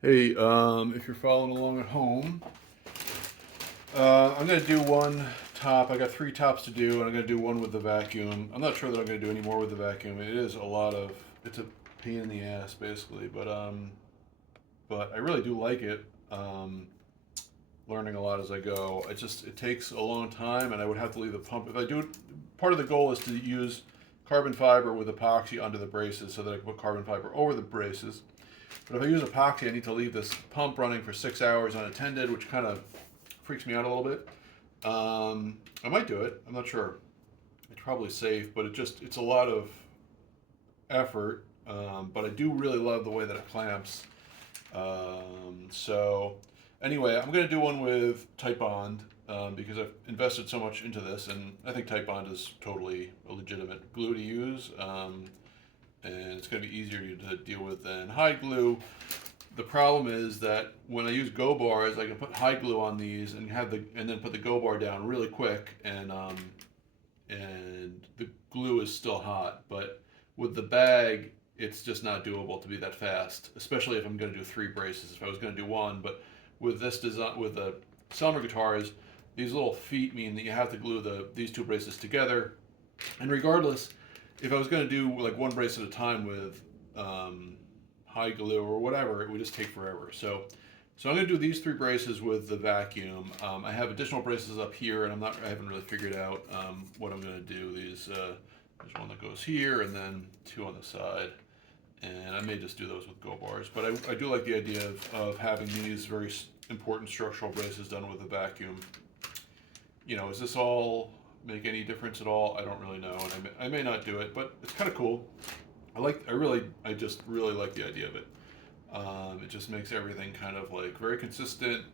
Hey, if you're following along at home, I'm gonna do one top. I got three tops to do, and I'm gonna do one with the vacuum. I'm not sure that I'm gonna do any more with the vacuum. It is a lot of, it's a pain in the ass, basically. But I really do like it. Learning a lot as I go. It takes a long time, and I would have to leave the pump. If I do it, part of the goal is to use carbon fiber with epoxy under the braces, so that I can put carbon fiber over the braces. But if I use epoxy, I need to leave this pump running for 6 hours unattended, which kind of freaks me out a little bit. I might do it. I'm not sure. It's probably safe, but it's a lot of effort. But I do really love the way that it clamps. So anyway, I'm gonna do one with Titebond because I've invested so much into this, and I think Titebond is totally a legitimate glue to use. And it's going to be easier to deal with than hide glue. The problem is that when I use Go bars, I can put hide glue on these and then put the Go bar down really quick, and the glue is still hot. But with the bag, it's just not doable to be that fast, especially if I'm going to do three braces. If I was going to do one, but with this design, with the Selmer guitars, these little feet mean that you have to glue these two braces together. And regardless, if I was going to do like one brace at a time with high glue or whatever, it would just take forever. So I'm going to do these three braces with the vacuum. I have additional braces up here, and I haven't really figured out what I'm going to do. There's one that goes here, and then two on the side, and I may just do those with Go bars. But I do like the idea of having these very important structural braces done with a vacuum. Is this all make any difference at all? I don't really know, and I may not do it, but it's kind of cool. I just really like the idea of it. It just makes everything kind of like very consistent.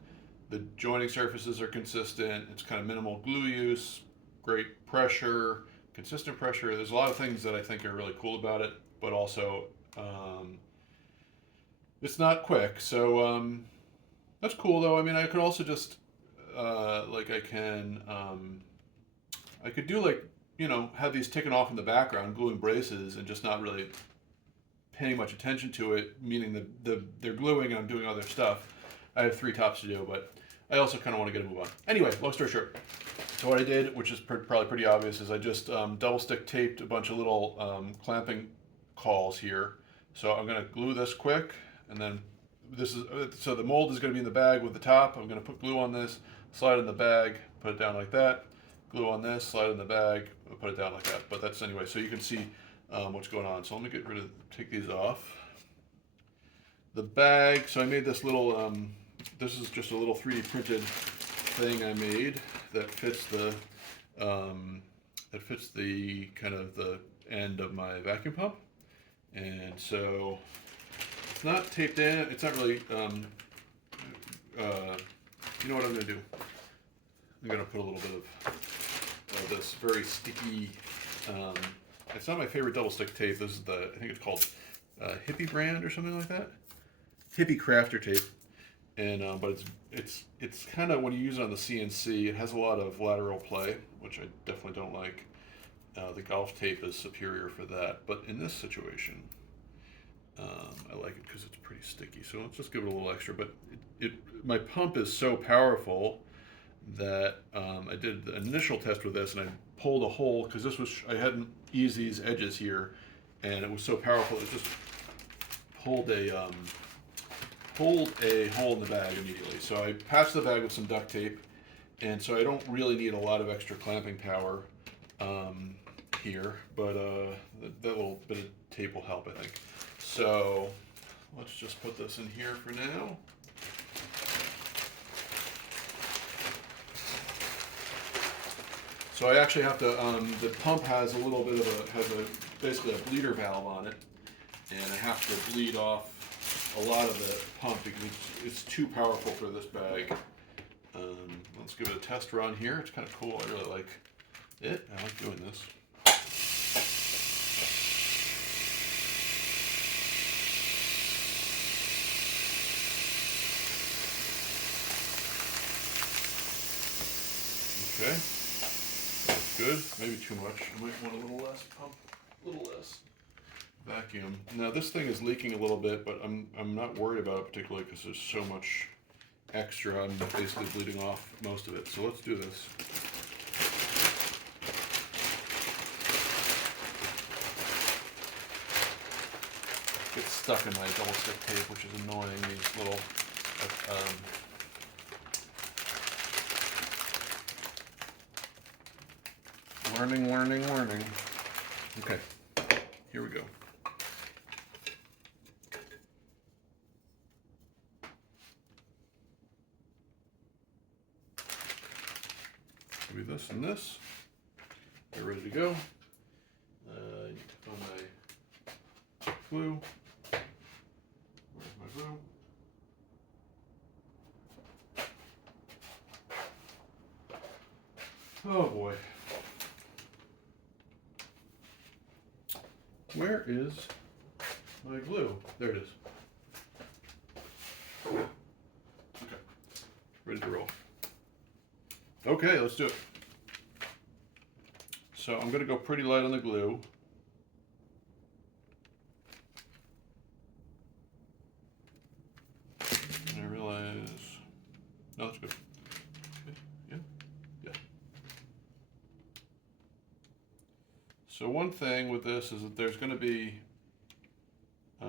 The joining surfaces are consistent. It's kind of minimal glue use, great pressure, consistent pressure. There's a lot of things that I think are really cool about it, but also it's not quick. So that's cool though. I mean, I could also just like I could do like have these ticking off in the background, gluing braces, and just not really paying much attention to it. Meaning they're gluing and I'm doing other stuff. I have three tops to do, but I also kind of want to get a move on. Anyway, long story short. So what I did, which is probably pretty obvious, is I just double stick taped a bunch of little clamping cauls here. So I'm going to glue this quick, and then so the mold is going to be in the bag with the top. I'm going to put glue on this, slide it in the bag, put it down like that. Glue on this, slide it in the bag, put it down like that. But that's anyway, so you can see what's going on. So let me take these off. The bag, so I made this little, this is just a little 3D printed thing I made that fits the kind of the end of my vacuum pump. And so it's not taped in, it's not really, you know what I'm gonna do? I'm gonna put a little bit of this very sticky, um, it's not my favorite double stick tape. This is I think it's called Hippie brand or something like that. Hippie crafter tape, and but it's kind of when you use it on the CNC, it has a lot of lateral play, which I definitely don't like. The golf tape is superior for that, but in this situation, I like it because it's pretty sticky. So let's just give it a little extra. But my pump is so powerful that I did the initial test with this, and I pulled a hole because I hadn't eased these edges here, and it was so powerful it just pulled a hole in the bag immediately. So I patched the bag with some duct tape, and so I don't really need a lot of extra clamping power here, but that little bit of tape will help, I think. So let's just put this in here for now. So I actually have to. The pump has a little bit of basically a bleeder valve on it, and I have to bleed off a lot of the pump because it's too powerful for this bag. Let's give it a test run here. It's kind of cool. I really like it. I like doing this. Okay, that's good. Maybe too much. I might want a little less pump, a little less. vacuum. Now this thing is leaking a little bit, but I'm not worried about it particularly because there's so much extra. I'm basically bleeding off most of it. So let's do this. Gets stuck in my double stick tape, which is annoying. These little learning. Okay, here we go. Give me this and this. We're ready to go. I need to put my glue. Where's my glue? Oh boy. Where is my glue? There it is. Okay, ready to roll. Okay, let's do it. So I'm going to go pretty light on the glue. And I realize, no, that's good. Okay. Yeah. So one thing with this is that there's going to be, I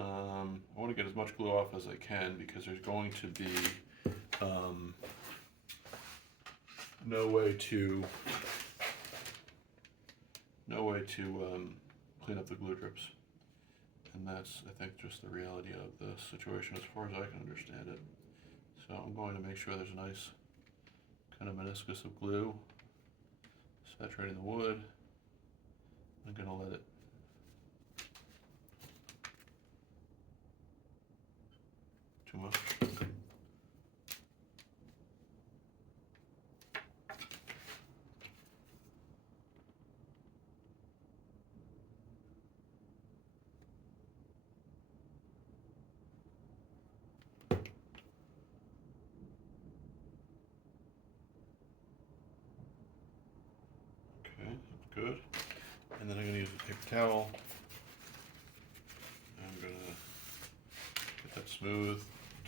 want to get as much glue off as I can because there's going to be no way to clean up the glue drips. And that's, I think, just the reality of the situation as far as I can understand it. So I'm going to make sure there's a nice kind of meniscus of glue saturating the wood. I'm going to let it too much. Okay, that's good. And then I'm going to use a paper towel. I'm going to get that smooth,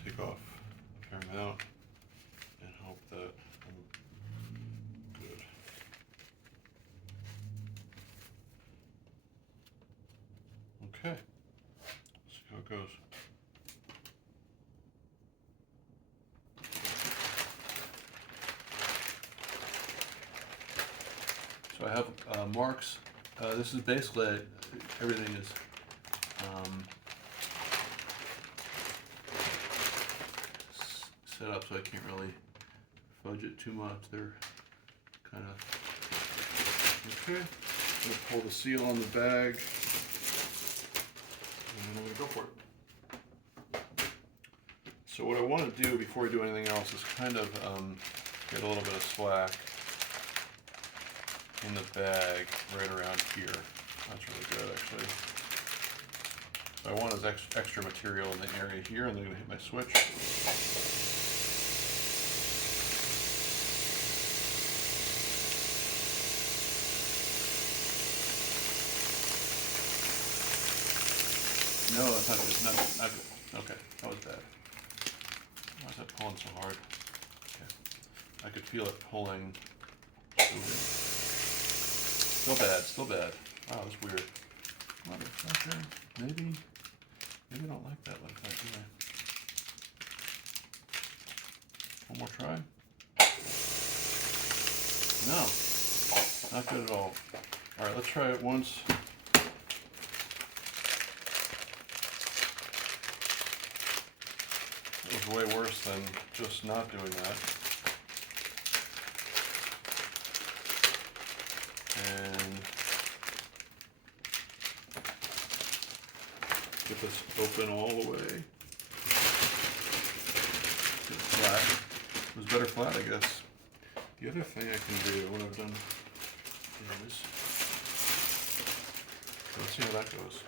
take off a fair amount, and hope that I'm good. Okay, let's see how it goes. So I have marks. This is basically, everything is set up so I can't really fudge it too much. They're kind of, okay. I'm gonna pull the seal on the bag and then I'm gonna go for it. So what I want to do before I do anything else is kind of get a little bit of slack in the bag right around here. That's really good, actually. So I want is extra material in the area here, and then I'm going to hit my switch. No, that's not good. Not good. Okay, that was bad. Why is that pulling so hard? Okay. I could feel it pulling. Still bad. Wow, that's weird. Motherfucker. Maybe I don't like that do I? One more try? No, not good at all. Alright, let's try it once. It was way worse than just not doing that. And get this open all the way. Get it flat. It was better flat, I guess. The other thing I can do when I've done is, let's see how that goes.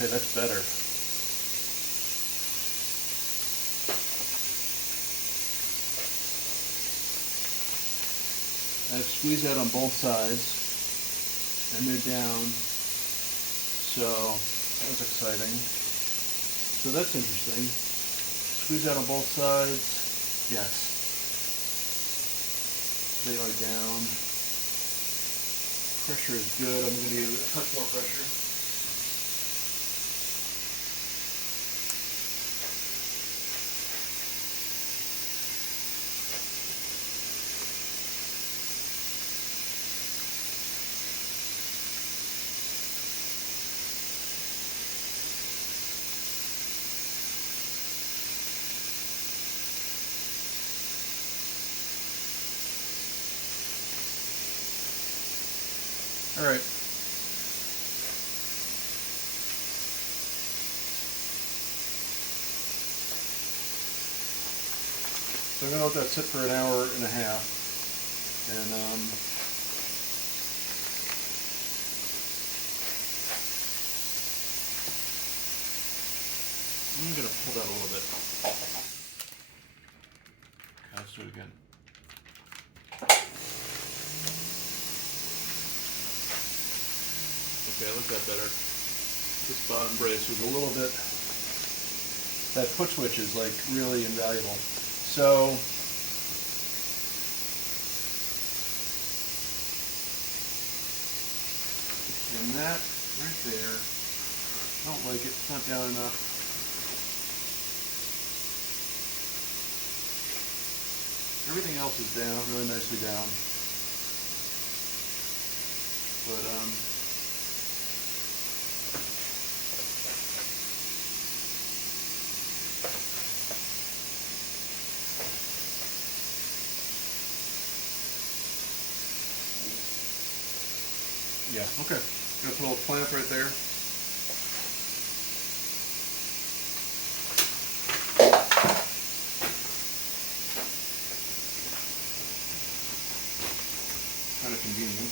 Okay, that's better. I've squeezed out on both sides, and they're down, so that was exciting. So that's interesting. Squeeze out on both sides, yes. They are down. Pressure is good. I'm going to use a touch more pressure. All right. So I'm going to let that sit for an hour and a half. And I'm going to pull that a little bit. Okay, let's do it again. Okay, I like that better. This bottom brace was a little bit, that foot switch is like really invaluable. So, and that right there, I don't like it, it's not down enough. Everything else is down, really nicely down. But, yeah, okay. I'm going to put a little clamp right there. Kind of convenient.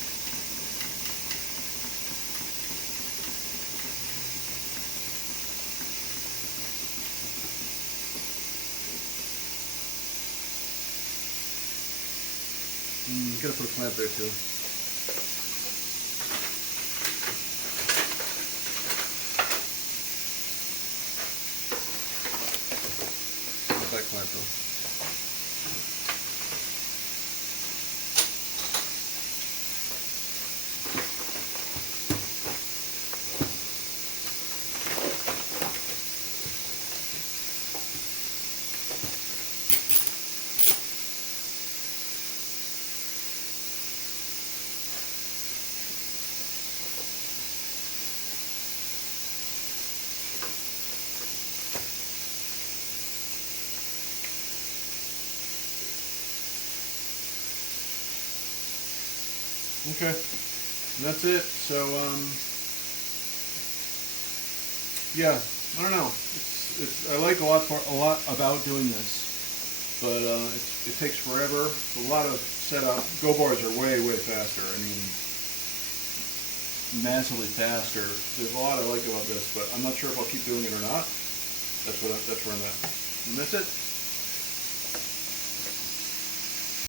Gotta put a clamp there too. That clamp though. Okay, and that's it. So, yeah, I don't know. I like a lot about doing this, but it takes forever. It's a lot of setup. Go bars are way faster. I mean, massively faster. There's a lot I like about this, but I'm not sure if I'll keep doing it or not. That's where I'm at. And that's it.